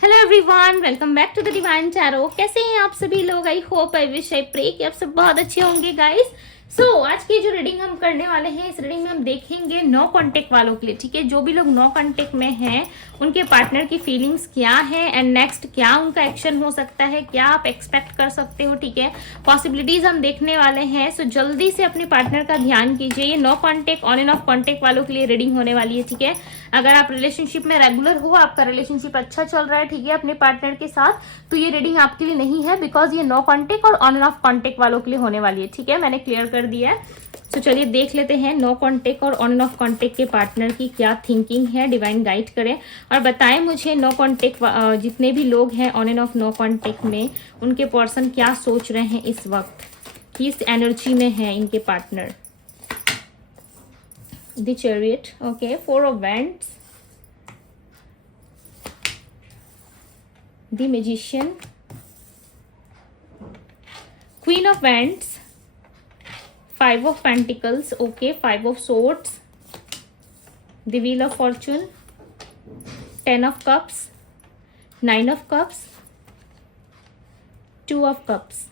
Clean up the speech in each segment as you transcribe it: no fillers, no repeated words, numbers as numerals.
Hello everyone, welcome back to the divine tarot. कैसे हैं आप सभी लोग? I hope, I wish, I pray कि आप सब बहुत अच्छे होंगे गाइस। आज की जो रीडिंग हम करने वाले हैं, इस रीडिंग में हम देखेंगे नो कांटेक्ट वालों के लिए। ठीक है, जो भी लोग नो कांटेक्ट में हैं उनके पार्टनर की फीलिंग्स क्या है एंड नेक्स्ट क्या उनका एक्शन हो सकता है, क्या आप एक्सपेक्ट कर सकते हो। ठीक है, पॉसिबिलिटीज हम देखने वाले हैं। जल्दी से अपने पार्टनर का ध्यान कीजिए। ये no contact, on and off contact वालों के लिए रीडिंग होने वाली है। ठीक है, अगर आप रिलेशनशिप में रेगुलर हो, आपका रिलेशनशिप अच्छा चल रहा है, ठीक है, अपने पार्टनर के साथ, तो ये रीडिंग आपके लिए नहीं है, बिकॉज ये नो कांटेक्ट और ऑन एंड ऑफ कांटेक्ट वालों के लिए होने वाली है। ठीक है, मैंने क्लियर कर दिया है। चलिए देख लेते हैं नो कांटेक्ट और ऑन एंड ऑफ कांटेक्ट के पार्टनर की क्या थिंकिंग है। डिवाइन गाइड करें और बताएं मुझे नो कांटेक्ट जितने भी लोग हैं on and off no contact में, उनके पर्सन क्या सोच रहे हैं इस वक्त, किस एनर्जी में है इनके partner. The Chariot, okay, 4 of Wands, the Magician, Queen of Wands, 5 of Pentacles, okay, 5 of Swords, the Wheel of Fortune, 10 of Cups, 9 of Cups, 2 of Cups,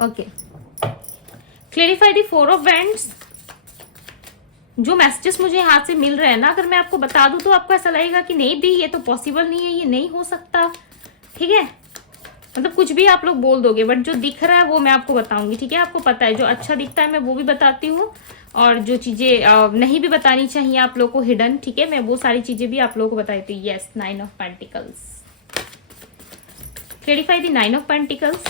okay. Clarify the 4 of wands. जो messages मुझे हाथ से मिल रहे हैं ना, अगर मैं आपको बता दूं तो आपको ऐसा लगेगा कि नहीं दी, ये तो पॉसिबल नहीं है, ये नहीं हो सकता। ठीक है, मतलब कुछ भी आप लोग बोल दोगे, बट जो दिख रहा है वो मैं आपको बताऊंगी। ठीक है, आपको पता है जो अच्छा दिखता है मैं वो भी बताती हूँ, और जो चीजें नहीं भी बतानी चाहिए आप लोग को हिडन, ठीक है, मैं वो सारी चीजें भी आप लोगों को बताती हूँ। Yes, 9 of pentacles. Clarify the 9 of pentacles,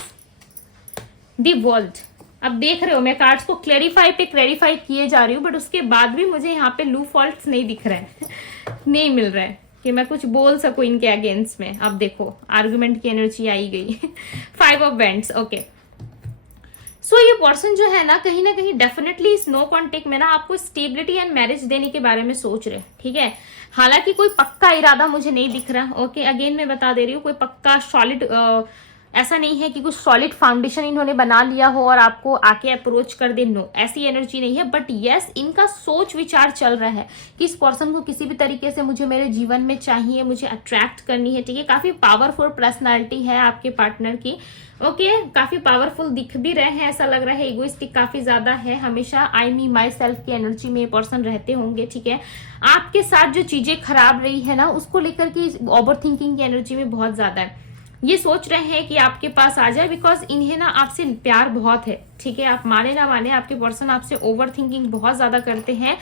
the world. अब देख रहे हो मैं कार्ड्स को क्लेरिफाई किए जा रही हूँ, बट उसके बाद भी मुझे यहाँ पे लू फॉल्ट्स नहीं दिख रहे हैं नहीं मिल रहा है कि मैं कुछ बोल सकूं इनके अगेंस्ट में। अब देखो आर्गुमेंट की एनर्जी आई गई 5 ऑफ वेंट्स, ओके। ये पर्सन जो है ना कहीं डेफिनेटली इस नो कॉन्टेक्ट में ना आपको स्टेबिलिटी एंड मैरिज देने के बारे में सोच रहे हैं। ठीक है, हालांकि कोई पक्का इरादा मुझे नहीं दिख रहा। ओके, अगेन मैं बता दे रही हूँ, कोई पक्का सॉलिड ऐसा नहीं है कि कुछ सॉलिड फाउंडेशन इन्होंने बना लिया हो और आपको आके अप्रोच कर दे। नो, ऐसी एनर्जी नहीं है। बट यस, इनका सोच विचार चल रहा है कि इस पर्सन को किसी भी तरीके से मुझे मेरे जीवन में चाहिए, मुझे अट्रैक्ट करनी है। ठीक है, काफी पावरफुल पर्सनालिटी है आपके पार्टनर की। ओके, काफी पावरफुल दिख भी रहे हैं, ऐसा लग रहा है। इगोइस्टिक काफी ज्यादा है, हमेशा आई मी माई सेल्फ की एनर्जी में ये पर्सन रहते होंगे। ठीक है, आपके साथ जो चीजें खराब रही है ना उसको लेकर के ओवर थिंकिंग की एनर्जी में बहुत ज्यादा है। ये सोच रहे हैं कि आपके पास आ जाए, बिकॉज इन्हें ना आपसे प्यार बहुत है। ठीक है, आप माने ना माने, आपके पर्सन आपसे ओवर थिंकिंग बहुत ज्यादा करते हैं।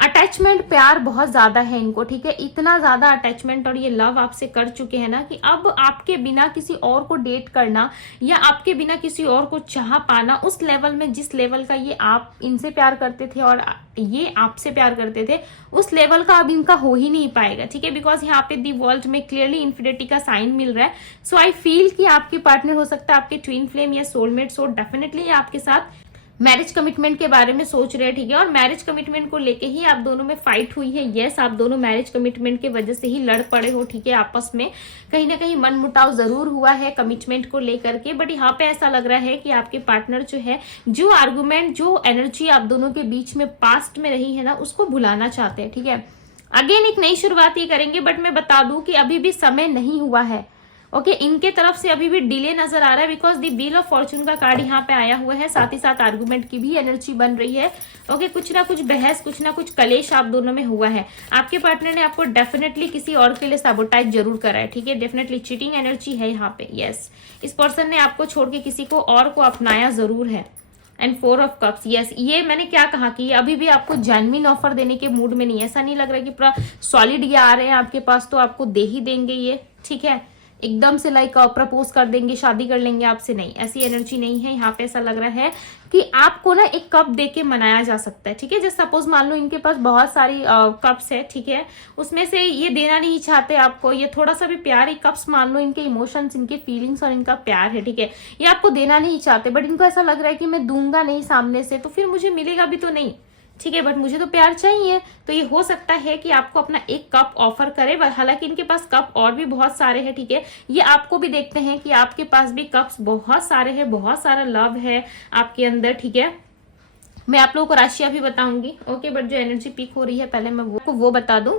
अटैचमेंट, प्यार बहुत ज्यादा है इनको। ठीक है, इतना ज्यादा अटैचमेंट और ये लव आपसे कर चुके हैं ना कि अब आपके बिना किसी और को डेट करना या आपके बिना किसी और को चाह पाना उस लेवल में, जिस लेवल का ये आप इनसे प्यार करते थे और ये आपसे प्यार करते थे, उस लेवल का अब इनका हो ही नहीं पाएगा। ठीक है, बिकॉज यहाँ पे दी वर्ल्ड में क्लियरली इन्फिनिटी का साइन मिल रहा है। सो आई फील कि आपके पार्टनर हो सकता है आपके ट्विन फ्लेम या सोलमेट। सो डेफिनेटली आपके साथ मैरिज कमिटमेंट के बारे में सोच रहे हैं। ठीक है, और मैरिज कमिटमेंट को लेके ही आप दोनों में फाइट हुई है। यस, आप दोनों मैरिज कमिटमेंट के वजह से ही लड़ पड़े हो। ठीक है, आपस में कहीं ना कहीं मनमुटाव जरूर हुआ है कमिटमेंट को लेकर के। बट यहाँ पे ऐसा लग रहा है कि आपके पार्टनर जो है, जो आर्गुमेंट, जो एनर्जी आप दोनों के बीच में पास्ट में रही है ना, उसको भुलाना चाहते हैं। ठीक है, अगेन एक नई शुरुआत ये करेंगे, बट मैं बता दूं कि अभी भी समय नहीं हुआ है। ओके, इनके तरफ से अभी भी डिले नजर आ रहा है, because the wheel of Fortune का कार्ड यहाँ पे आया हुआ है, साथ ही साथ आर्गुमेंट की भी एनर्जी बन रही है। ओके, कुछ ना कुछ बहस, कुछ ना कुछ कलेश आप दोनों में हुआ है। आपके पार्टनर ने आपको डेफिनेटली किसी और के लिए सैबोटाइज जरूर करा है। ठीक है, डेफिनेटली चीटिंग एनर्जी है यहाँ पे। यस, इस पर्सन ने आपको छोड़ के किसी को और को अपनाया जरूर है। एंड 4 ऑफ कप्स, यस, ये मैंने क्या कहा कि अभी भी आपको जेन्युइन ऑफर देने के मूड में नहीं है। ऐसा नहीं लग रहा कि पूरा सॉलिड ये आ रहे हैं आपके पास तो आपको दे ही देंगे ये। ठीक है, एकदम से लाइक प्रपोज कर देंगे, शादी कर लेंगे आपसे, नहीं, ऐसी एनर्जी नहीं है यहाँ पे। ऐसा लग रहा है कि आपको ना एक कप दे के मनाया जा सकता है। ठीक है, जैसे सपोज मान लो इनके पास बहुत सारी कप्स है। ठीक है, उसमें से ये देना नहीं चाहते आपको, ये थोड़ा सा भी प्यार, ये कप्स मान लो इनके इमोशंस, इनके फीलिंग्स और इनका प्यार है। ठीक है, ये आपको देना नहीं चाहते, बट इनको ऐसा लग रहा है कि मैं दूंगा नहीं सामने से तो फिर मुझे मिलेगा भी तो नहीं। ठीक है, बट मुझे तो प्यार चाहिए। तो ये हो सकता है कि आपको अपना एक कप ऑफर करे, हालांकि इनके पास कप और भी बहुत सारे हैं। ठीक है, ये आपको भी देखते हैं कि आपके पास भी कप्स बहुत सारे हैं, बहुत सारा लव है आपके अंदर। ठीक है, मैं आप लोगों को राशियां भी बताऊंगी। ओके, बट जो एनर्जी पीक हो रही है पहले मैं वो बता दूं।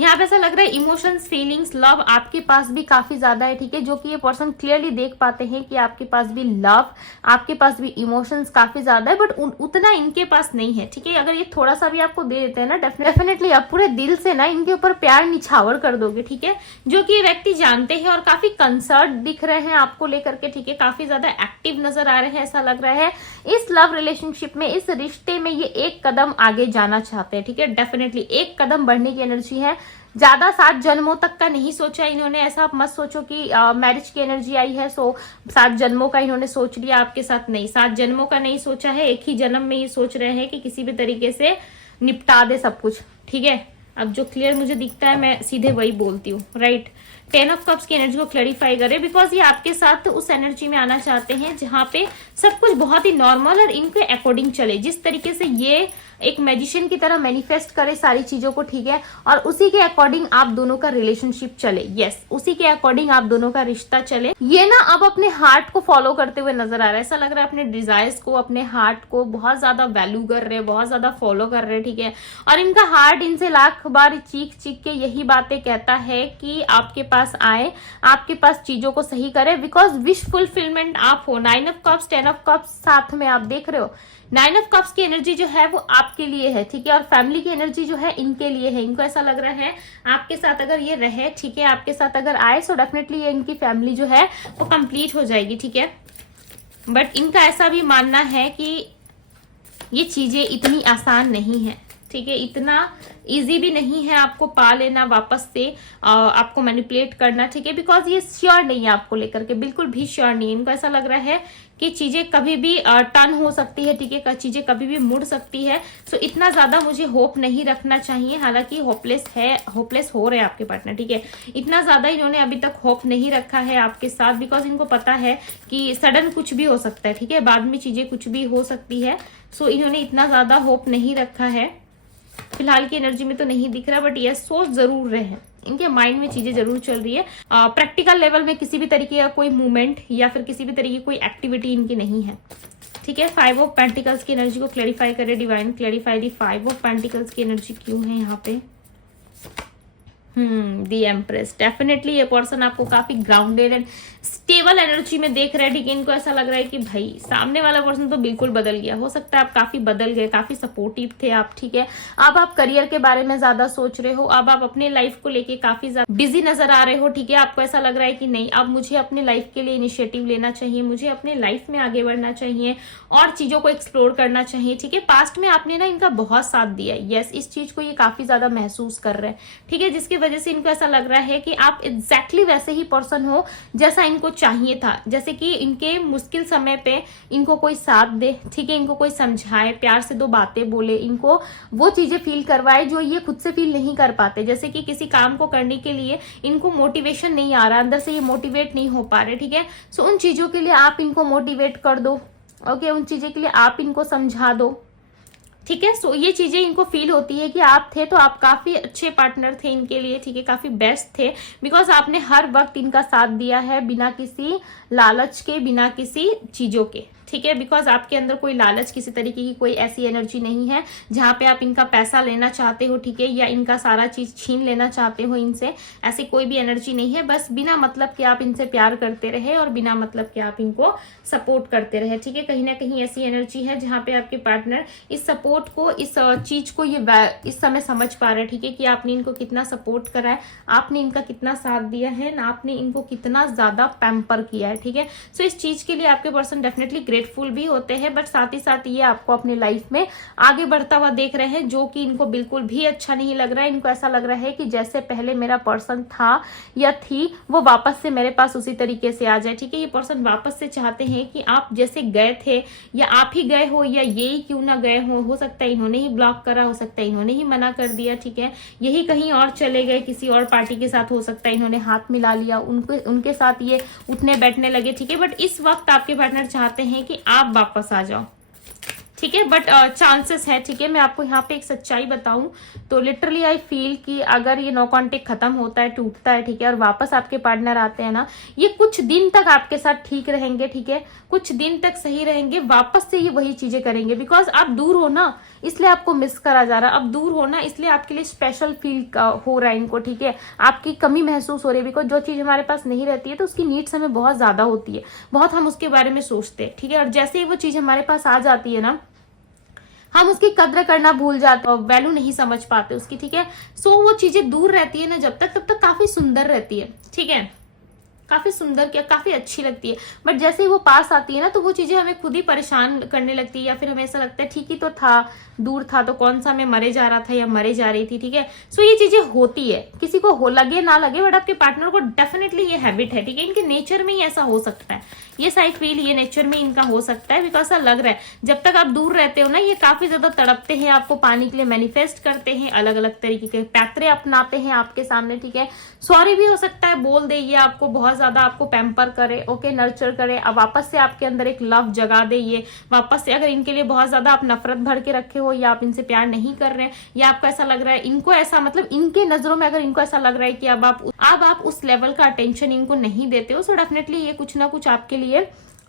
यहाँ पे ऐसा लग रहा है इमोशंस, फीलिंग्स, लव आपके पास भी काफी ज्यादा है, ठीक है, जो कि ये पर्सन क्लियरली देख पाते हैं कि आपके पास भी लव, आपके पास भी इमोशंस काफी ज्यादा है, बट उतना इनके पास नहीं है, ठीक है। अगर ये थोड़ा सा भी आपको दे देते हैं ना, डेफिनेटली आप पूरे दिल से ना इनके ऊपर प्यार निछावर कर दोगे, ठीक है, जो कि ये व्यक्ति जानते हैं और काफी कंसर्न दिख रहे हैं आपको लेकर के, ठीक है, काफी ज्यादा एक्टिव नजर आ रहे हैं। ऐसा लग रहा है इस लव रिलेशनशिप में, इस रिश्ते में ये एक कदम आगे जाना चाहते हैं, ठीक है, डेफिनेटली एक कदम बढ़ने की एनर्जी है। ज्यादा 7 जन्मों तक का नहीं सोचा इन्होंने, ऐसा आप मत सोचो कि मैरिज की एनर्जी आई है सो 7 जन्मों का इन्होंने सोच लिया आपके साथ, नहीं, 7 जन्मों का नहीं सोचा है, एक ही जन्म में ये सोच रहे हैं कि किसी भी तरीके से निपटा दे सब कुछ, ठीक है। अब जो क्लियर मुझे दिखता है मैं सीधे वही बोलती हूँ, राइट। 10 ऑफ कप्स की एनर्जी को क्लैरिफाई करें, बिकॉज ये आपके साथ उस एनर्जी में आना चाहते हैं जहां पे सब कुछ बहुत ही नॉर्मल और इनके अकॉर्डिंग चले, जिस तरीके से ये एक मैजिशियन की तरह मैनिफेस्ट करे सारी चीजों को, ठीक है, और उसी के अकॉर्डिंग आप दोनों का रिलेशनशिप चले, यस, उसी के अकॉर्डिंग आप दोनों का रिश्ता चले। ये ना अब अपने हार्ट को फॉलो करते हुए नजर आ रहा है, ऐसा लग रहा है अपने डिजायर्स को, अपने हार्ट को बहुत ज्यादा वैल्यू कर रहे हैं, बहुत ज्यादा फॉलो कर रहे हैं, ठीक है, और इनका हार्ट इनसे लाख बार चीख चीख के यही बातें कहता है कि आपके पास आए, आपके पास चीजों को सही करे, बिकॉज विश फुलफिलमेंट आप हो। 9 ऑफ कप्स, 10 ऑफ कप्स साथ में आप देख रहे हो, 9 ऑफ कप्स की एनर्जी जो है वो आपके लिए है, ठीक है, और फैमिली की एनर्जी जो है इनके लिए है। इनको ऐसा लग रहा है आपके साथ अगर ये रहे, ठीक है, आपके साथ अगर आए सो डेफिनेटली ये इनकी फैमिली जो है वो कंप्लीट हो जाएगी, ठीक है, बट इनका ऐसा भी मानना है कि ये चीजें इतनी आसान नहीं है, ठीक है, इतना इजी भी नहीं है आपको पा लेना वापस से, आपको मैनिपुलेट करना, ठीक है, बिकॉज ये श्योर नहीं है आपको लेकर के, बिल्कुल भी श्योर नहीं है। इनको ऐसा लग रहा है कि चीजें कभी भी टर्न हो सकती है, ठीक है, चीजें कभी भी मुड़ सकती है, सो इतना ज्यादा मुझे होप नहीं रखना चाहिए। हालांकि होपलेस हो रहे हैं आपके पार्टनर, ठीक है, इतना ज्यादा इन्होंने अभी तक होप नहीं रखा है आपके साथ, बिकॉज इनको पता है कि सडन कुछ भी हो सकता है, ठीक है, बाद में चीजें कुछ भी हो सकती है, सो इन्होंने इतना ज्यादा होप नहीं रखा है फिलहाल की एनर्जी में तो नहीं दिख रहा, बट यस सोच जरूर रहे हैं, इनके माइंड में चीजें जरूर चल रही है। प्रैक्टिकल लेवल में किसी भी तरीके का कोई मूवमेंट या फिर किसी भी तरीके की कोई एक्टिविटी इनकी नहीं है, ठीक है। 5 ऑफ पेंटिकल्स की एनर्जी को क्लैरिफाई करे divine, clarify the 5 of pentacles की एनर्जी क्यों है यहाँ पे। दी एम्प्रेस, डेफिनेटली ये पर्सन आपको काफी ग्राउंडेड एंड स्टेबल एनर्जी में देख रहे हैं, ठीक है, इनको ऐसा लग रहा है कि भाई सामने वाला पर्सन तो बिल्कुल बदल गया, हो सकता है आप काफी बदल गए, काफी सपोर्टिव थे आप, ठीक है, अब आप करियर के बारे में ज्यादा सोच रहे हो, अब आप अपने लाइफ को लेके काफी ज्यादा बिजी नजर आ रहे हो, ठीक है, आपको ऐसा लग रहा है कि नहीं अब मुझे अपने लाइफ के लिए इनिशिएटिव लेना चाहिए, मुझे अपने लाइफ में आगे बढ़ना चाहिए और चीजों को एक्सप्लोर करना चाहिए, ठीक है। पास्ट में आपने ना इनका बहुत साथ दिया है, यस, इस चीज को ये काफी ज्यादा महसूस कर रहे हैं, ठीक है, जिसकी वजह से इनको ऐसा लग रहा है कि आप एग्जैक्टली वैसे ही पर्सन हो जैसा इनको चाहिए था, जैसे कि इनके मुश्किल समय पे इनको कोई साथ दे, ठीक है, इनको कोई समझाए, प्यार से 2 बातें बोले, इनको वो चीजें फील करवाए जो ये खुद से फील नहीं कर पाते, जैसे कि किसी काम को करने के लिए इनको मोटिवेशन नहीं आ रहा, अंदर से ये मोटिवेट नहीं हो पा रहे, ठीक है, सो उन चीजों के लिए आप इनको मोटिवेट कर दो, ओके, उन चीजों के लिए आप इनको समझा दो, ठीक है, सो ये चीजें इनको फील होती है कि आप थे तो आप काफी अच्छे पार्टनर थे इनके लिए, ठीक है, काफी बेस्ट थे, बिकॉज आपने हर वक्त इनका साथ दिया है बिना किसी लालच के, बिना किसी चीजों के, ठीक है, बिकॉज आपके अंदर कोई लालच, किसी तरीके की कोई ऐसी एनर्जी नहीं है जहां पे आप इनका पैसा लेना चाहते हो, ठीक है, या इनका सारा चीज छीन लेना चाहते हो इनसे, ऐसी कोई भी एनर्जी नहीं है, बस बिना मतलब के आप इनसे प्यार करते रहे और बिना मतलब के आप इनको सपोर्ट करते रहे, ठीक है, कहीं ना कहीं ऐसी एनर्जी है जहां पे आपके पार्टनर इस सपोर्ट को, इस चीज को ये इस समय समझ पा रहे हैं, ठीक है, कि आपने इनको कितना सपोर्ट करा है, आपने इनका कितना साथ दिया है ना, आपने इनको कितना ज्यादा पैम्पर किया है, ठीक है, सो इस चीज के लिए आपके पर्सन डेफिनेटली ग्रेटफुल भी होते हैं, बट साथ ही साथ ये आपको अपने लाइफ में आगे बढ़ता हुआ देख रहे हैं, जो कि इनको बिल्कुल भी अच्छा नहीं लग रहा है। इनको ऐसा लग रहा है कि जैसे पहले मेरा पर्सन था या थी वो वापस से मेरे पास उसी तरीके से आ जाए, ठीक है, ये पर्सन वापस से चाहते हैं कि आप जैसे गए थे या आप ही गए हो या ये ही क्यों ना गए हो सकता है इन्होंने ही ब्लॉक करा, हो सकता है इन्होंने ही मना कर दिया, ठीक है, यही कहीं और चले गए, किसी और पार्टी के साथ, हो सकता है इन्होंने हाथ मिला लिया, उनके साथ ये उठने बैठने लगे, ठीक है, बट इस वक्त आपके पार्टनर चाहते हैं कि आप वापस आ जाओ, ठीक है, बट चांसेस है, ठीक है, मैं आपको यहाँ पे एक सच्चाई बताऊं तो लिटरली आई फील कि अगर ये नो कॉन्टेक्ट खत्म होता है, टूटता है, ठीक है, और वापस आपके पार्टनर आते हैं ना, ये कुछ दिन तक आपके साथ ठीक रहेंगे, ठीक है, कुछ दिन तक सही रहेंगे, वापस से ये वही चीजें करेंगे। बिकॉज आप दूर हो ना, इसलिए आपको मिस करा जा रहा है, अब दूर हो ना, इसलिए आपके लिए स्पेशल फील हो रहा है इनको, ठीक है, आपकी कमी महसूस हो रही है। बिकॉज जो चीज हमारे पास नहीं रहती है तो उसकी नीड्स हमें बहुत ज्यादा होती है, बहुत हम उसके बारे में सोचते हैं, ठीक है, और जैसे ही वो चीज हमारे पास आ जाती है ना, हम उसकी कद्र करना भूल जाते हैं, वैल्यू नहीं समझ पाते उसकी, ठीक है। सो वो चीजें दूर रहती है ना जब तक, तब तक काफी सुंदर रहती है, ठीक है, काफी सुंदर, क्या काफी अच्छी लगती है। बट जैसे ही वो पास आती है ना, तो वो चीजें हमें खुद ही परेशान करने लगती है, या फिर हमें ऐसा लगता है ठीक ही तो था, दूर था तो कौन सा मैं मरे जा रहा था या मरे जा रही थी, ठीक है। सो ये चीजें होती है, किसी को हो लगे ना लगे, बट आपके पार्टनर को डेफिनेटली ये हैबिट है, ठीक है, इनके नेचर में ही ऐसा हो सकता है, ये आई फील ये नेचर में इनका हो सकता है। बिकॉज ऐसा लग रहा है जब तक आप दूर रहते हो ना, ये काफी ज्यादा तड़पते हैं आपको पाने के लिए, मैनिफेस्ट करते हैं, अलग अलग तरीके के पैतरे अपनाते हैं आपके सामने, ठीक है। सॉरी भी हो सकता है, बोल दे ये आपको, बहुत ज्यादा आपको पैम्पर करे, ओके, नर्चर करे, अब वापस से आपके अंदर एक लव जगा दे ये वापस से। अगर इनके लिए बहुत ज्यादा आप नफरत भर के रखे हो, या आप इनसे प्यार नहीं कर रहे हैं, या आपको ऐसा लग रहा है इनको ऐसा, मतलब इनके नजरों में अगर इनको ऐसा लग रहा है कि अब आप उस लेवल का अटेंशन इनको नहीं देते हो, सो डेफिनेटली ये कुछ ना कुछ आपके लिए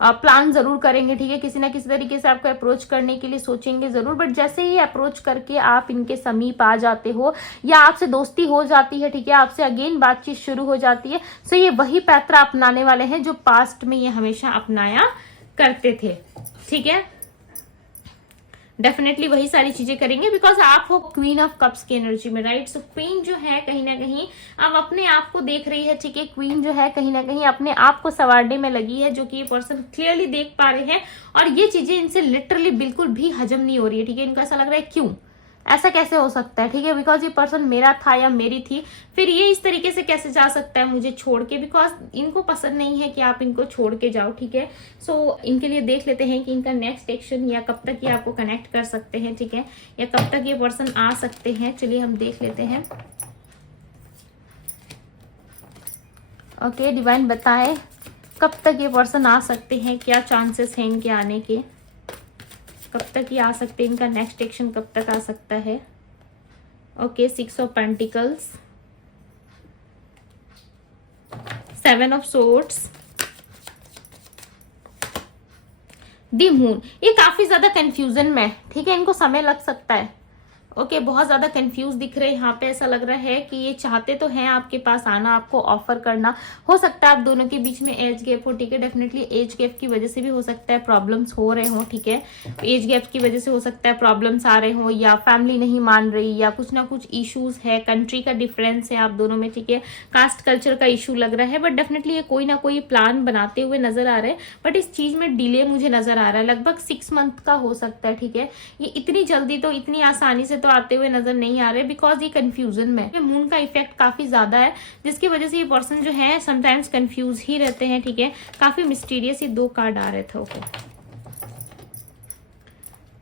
प्लान जरूर करेंगे, ठीक है, किसी ना किसी तरीके से आपको अप्रोच करने के लिए सोचेंगे जरूर। बट जैसे ही अप्रोच करके आप इनके समीप आ जाते हो, या आपसे दोस्ती हो जाती है, ठीक है, आपसे अगेन बातचीत शुरू हो जाती है, सो ये वही पैतरा अपनाने वाले हैं जो पास्ट में ये हमेशा अपनाया करते थे, ठीक है, डेफिनेटली वही सारी चीजें करेंगे। बिकॉज आप हो क्वीन ऑफ कप्स की एनर्जी में, राइट। सो क्वीन जो है कहीं ना कहीं अब अपने आप को देख रही है, ठीक है, क्वीन जो है कहीं ना कहीं अपने आप को संवारने में लगी है, जो कि ये पर्सन क्लियरली देख पा रहे हैं, और ये चीजें इनसे लिटरली बिल्कुल भी हजम नहीं हो रही है, ठीक है। इनको ऐसा लग रहा है क्यों ऐसा कैसे हो सकता है, ठीक है, बिकॉज ये पर्सन मेरा था या मेरी थी, फिर ये इस तरीके से कैसे जा सकता है मुझे छोड़ के, बिकॉज इनको पसंद नहीं है कि आप इनको छोड़ के जाओ, ठीक है। सो इनके लिए देख लेते हैं कि इनका नेक्स्ट एक्शन, या कब तक ये आपको कनेक्ट कर सकते हैं, ठीक है, या कब तक ये पर्सन आ सकते हैं। चलिए हम देख लेते हैं। ओके, डिवाइन बताए कब तक ये पर्सन आ सकते हैं, क्या चांसेस हैं इनके आने के, कब तक ये आ सकते हैं, इनका नेक्स्ट एक्शन कब तक आ सकता है। Okay, 6 of pentacles, 7 of swords, the moon. ये काफी ज्यादा कंफ्यूजन में, ठीक है, इनको समय लग सकता है। ओके, बहुत ज्यादा कंफ्यूज दिख रहे हैं यहाँ पे। ऐसा लग रहा है कि ये चाहते तो हैं आपके पास आना, आपको ऑफर करना, हो सकता है आप दोनों के बीच में एज गैप हो, ठीक है, डेफिनेटली एज गैप की वजह से भी हो सकता है प्रॉब्लम्स हो रहे हो, ठीक है, एज गैप की वजह से हो सकता है प्रॉब्लम्स आ रहे हो, या फैमिली नहीं मान रही, या कुछ ना कुछ इश्यूज है, कंट्री का डिफरेंस है आप दोनों में, ठीक है, कास्ट कल्चर का इशू लग रहा है। बट डेफिनेटली ये कोई ना कोई प्लान बनाते हुए नजर आ रहे हैं, बट इस चीज में डिले मुझे नजर आ रहा है, लगभग 6 मंथ का हो सकता है, ठीक है। ये इतनी जल्दी तो, इतनी आसानी से तो आते हुए नजर नहीं आ रहे, बिकॉज ये कंफ्यूजन में, मून का इफेक्ट काफी ज्यादा है, जिसकी वजह से ये पर्सन जो है समटाइम्स कंफ्यूज ही रहते हैं, ठीक है, काफी मिस्टीरियस। ये 2 कार्ड आ रहे थे, ओके,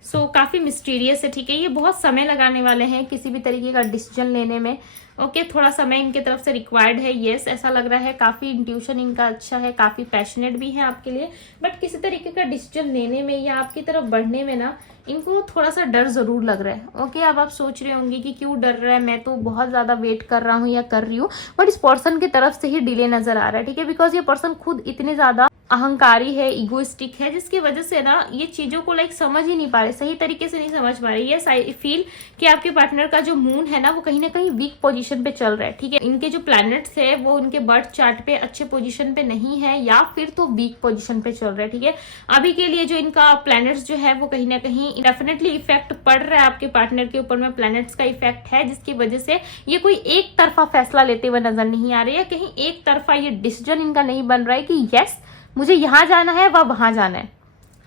सो काफी मिस्टीरियस है, ठीक है। ये बहुत समय लगाने वाले हैं किसी भी तरीके का डिसीजन लेने में, ओके, थोड़ा समय इनके तरफ से रिक्वायर्ड है, यस, ऐसा लग रहा है। काफी इंट्यूशन इनका अच्छा है, काफी पैशनेट भी है आपके लिए, बट किसी तरीके का डिसीजन लेने में या आपकी तरफ बढ़ने में ना इनको थोड़ा सा डर जरूर लग रहा है। ओके, अब आप सोच रहे होंगे कि क्यों डर रहा है, मैं तो बहुत ज्यादा वेट कर रहा हूँ या कर रही हूँ, बट इस पर्सन की तरफ से ही डिले नजर आ रहा है, ठीक है, बिकॉज ये पर्सन खुद इतने ज्यादा अहंकारी है, इगोइस्टिक है, जिसकी वजह से ना ये चीजों को समझ ही नहीं पा रहे, सही तरीके से नहीं समझ पा रहे। यस, आई फील कि आपके पार्टनर का जो मून है ना, वो कहीं ना कहीं वीक पोजीशन पे चल रहा है, ठीक है। इनके जो प्लैनेट्स है वो उनके बर्थ चार्ट पे अच्छे पोजीशन पे नहीं है, या फिर तो वीक पोजीशन पे चल रहा है, ठीक है। अभी के लिए जो इनका प्लैनेट्स जो है वो कहीं ना कहीं डेफिनेटली इफेक्ट पड़ रहा है आपके पार्टनर के ऊपर में, प्लैनेट्स का इफेक्ट है, जिसकी वजह से ये कोई एक तरफा फैसला लेते हुए नजर नहीं आ रहे, या कहीं एक तरफा ये डिसीजन इनका नहीं बन रहा है कि यस मुझे यहाँ जाना है व वहां जाना है,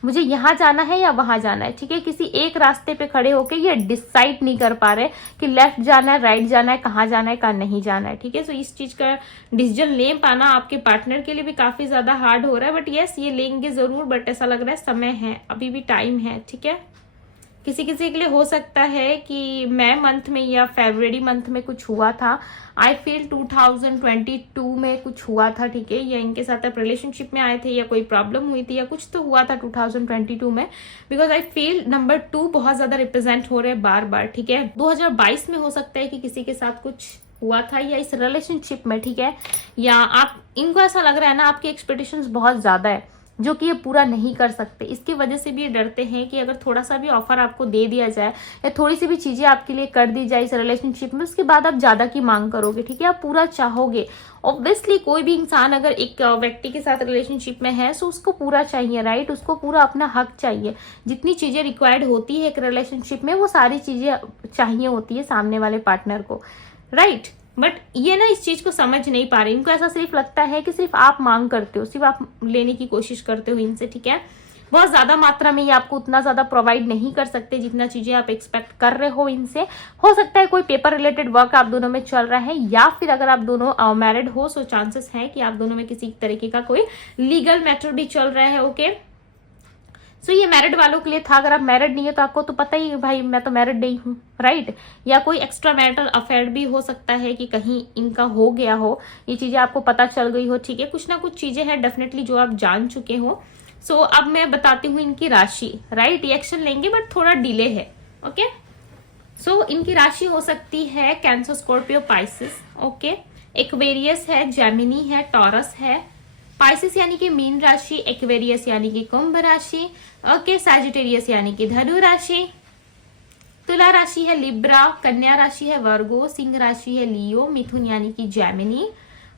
मुझे यहाँ जाना है या वहां जाना है, ठीक है। किसी एक रास्ते पे खड़े होके ये डिसाइड नहीं कर पा रहे कि लेफ्ट जाना है, राइट जाना है, कहाँ जाना है, कहाँ नहीं जाना है, ठीक है। सो इस चीज का डिसीजन ले पाना आपके पार्टनर के लिए भी काफी ज्यादा हार्ड हो रहा है, बट यस ये लेंगे जरूर, बट ऐसा लग रहा है समय है, अभी भी टाइम है, ठीक है। किसी किसी के लिए हो सकता है कि मई मंथ में या फरवरी मंथ में कुछ हुआ था। आई फील 2022 में कुछ हुआ था, ठीक है, या इनके साथ आप रिलेशनशिप में आए थे या कोई प्रॉब्लम हुई थी या कुछ तो हुआ था 2022 में, बिकॉज आई फील नंबर 2 बहुत ज्यादा रिप्रेजेंट हो रहे हैं बार बार, ठीक है। 2022 में हो सकता है कि किसी के साथ कुछ हुआ था या इस रिलेशनशिप में, ठीक है, या आप इनको ऐसा लग रहा है ना आपकी एक्सपेक्टेशंस बहुत ज्यादा है जो कि ये पूरा नहीं कर सकते। इसकी वजह से भी ये डरते हैं कि अगर थोड़ा सा भी ऑफर आपको दे दिया जाए या थोड़ी सी भी चीजें आपके लिए कर दी जाए इस रिलेशनशिप में, उसके बाद आप ज्यादा की मांग करोगे, ठीक है, आप पूरा चाहोगे। ऑब्वियसली कोई भी इंसान अगर एक व्यक्ति के साथ रिलेशनशिप में है तो उसको पूरा चाहिए, राइट, उसको पूरा अपना हक चाहिए। जितनी चीजें रिक्वायर्ड होती है एक रिलेशनशिप में वो सारी चीजें चाहिए होती है सामने वाले पार्टनर को, राइट। बट ये ना इस चीज को समझ नहीं पा रहे, इनको ऐसा सिर्फ लगता है कि सिर्फ आप मांग करते हो, सिर्फ आप लेने की कोशिश करते हो इनसे, ठीक है। बहुत ज्यादा मात्रा में ये आपको उतना ज्यादा प्रोवाइड नहीं कर सकते जितना चीजें आप एक्सपेक्ट कर रहे हो इनसे। हो सकता है कोई पेपर रिलेटेड वर्क आप दोनों में चल रहा है, या फिर अगर आप दोनों मैरिड हो सो चांसेस है कि आप दोनों में किसी तरीके का कोई लीगल मैटर भी चल रहा है, ओके। सो ये मैरिड वालों के लिए था। अगर आप मैरिड नहीं है तो आपको तो पता ही है भाई मैं तो मैरिड नहीं हूँ, राइट। या कोई एक्स्ट्रा मैरिटल अफेयर भी हो सकता है कि कहीं इनका हो गया हो, ये चीजें आपको पता चल गई हो, ठीक है। कुछ ना कुछ चीजें हैं डेफिनेटली जो आप जान चुके हो। सो अब मैं बताती हूँ इनकी राशि, राइट। एक्शन लेंगे बट थोड़ा डिले है, ओके। सो इनकी राशि हो सकती है cancer, Scorpio, Pisces, okay. Aquarius है, जेमिनी है, टॉरस है, पाइसिस यानी कि मीन राशि, एक्वेरियस यानी कि कुंभ राशि, ओके, सैजिटेरियस यानी कि धनु राशि, तुला राशि है लिब्रा, कन्या राशि है वर्गो, सिंह राशि है लियो, मिथुन यानी कि जेमिनी,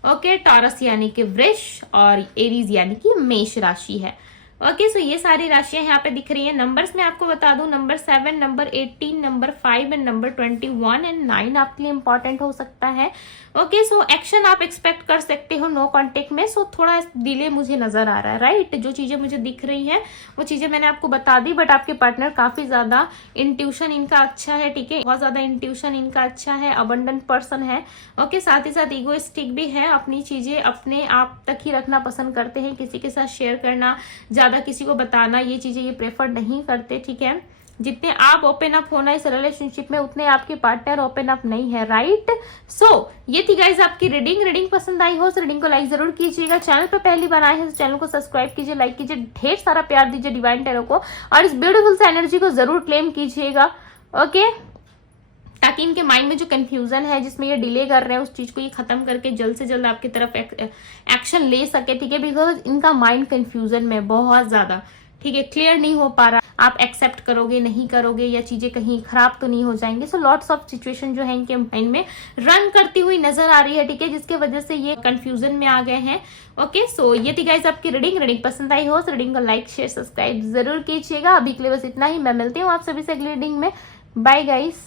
ओके, टॉरस यानी कि वृष और एरीज यानी कि मेष राशि है, ओके। सो ये सारी राशियां यहाँ पे दिख रही है। नंबर्स में आपको बता दूं, number 7, number 18, number 5 and number 21 and 9 आपके लिए इंपॉर्टेंट हो सकता है, ओके। सो एक्शन आप एक्सपेक्ट कर सकते हो नो कांटेक्ट में। सो थोड़ा डिले मुझे नजर आ रहा है, राइट। जो चीजें मुझे दिख रही है वो चीजें मैंने आपको बता दी, बट आपके पार्टनर काफी ज्यादा इंट्यूशन इनका अच्छा है, ठीक है, बहुत ज्यादा इंट्यूशन इनका अच्छा है, अबंडेंट पर्सन है, ओके। साथ ही साथ इगोइस्टिक भी है, अपनी चीजें अपने आप तक ही रखना पसंद करते हैं, किसी के साथ शेयर करना, ज्यादा किसी को बताना, ये चीजें ये प्रेफर नहीं करते, ठीक है। जितने आप ओपन अप होना इस रिलेशनशिप में उतने आपके पार्टनर ओपन अप नहीं है, राइट। सो ये थी गाइज आपकी रीडिंग पसंद आई हो तो रीडिंग को लाइक जरूर कीजिएगा। चैनल पर पहली बार आए हैं तो चैनल को सब्सक्राइब कीजिए, लाइक कीजिए, ढेर सारा प्यार दीजिए डिवाइन टैरो को और इस ब्यूटीफुल सी एनर्जी को जरूर क्लेम कीजिएगा, ओके, ताकि इनके माइंड में जो कंफ्यूजन है जिसमें ये डिले कर रहे हैं उस चीज को ये खत्म करके जल्द से जल्द आपकी तरफ एक्शन ले सके, ठीक है। बिकॉज इनका माइंड कंफ्यूजन में बहुत ज्यादा, ठीक है, क्लियर नहीं हो पा रहा, आप एक्सेप्ट करोगे नहीं करोगे या चीजें कहीं खराब तो नहीं हो जाएंगे। सो लॉट्स ऑफ सिचुएशन जो है इनके माइंड में रन करती हुई नजर आ रही है, ठीक है, जिसके वजह से ये कंफ्यूजन में आ गए हैं, ओके। सो ये थी गाइस आपकी रीडिंग पसंद आई हो तो रीडिंग को लाइक शेयर सब्सक्राइब जरूर कीजिएगा। अभी के लिए बस इतना ही, मैं मिलती हूँ आप सभी से अगली रीडिंग में। Bye guys.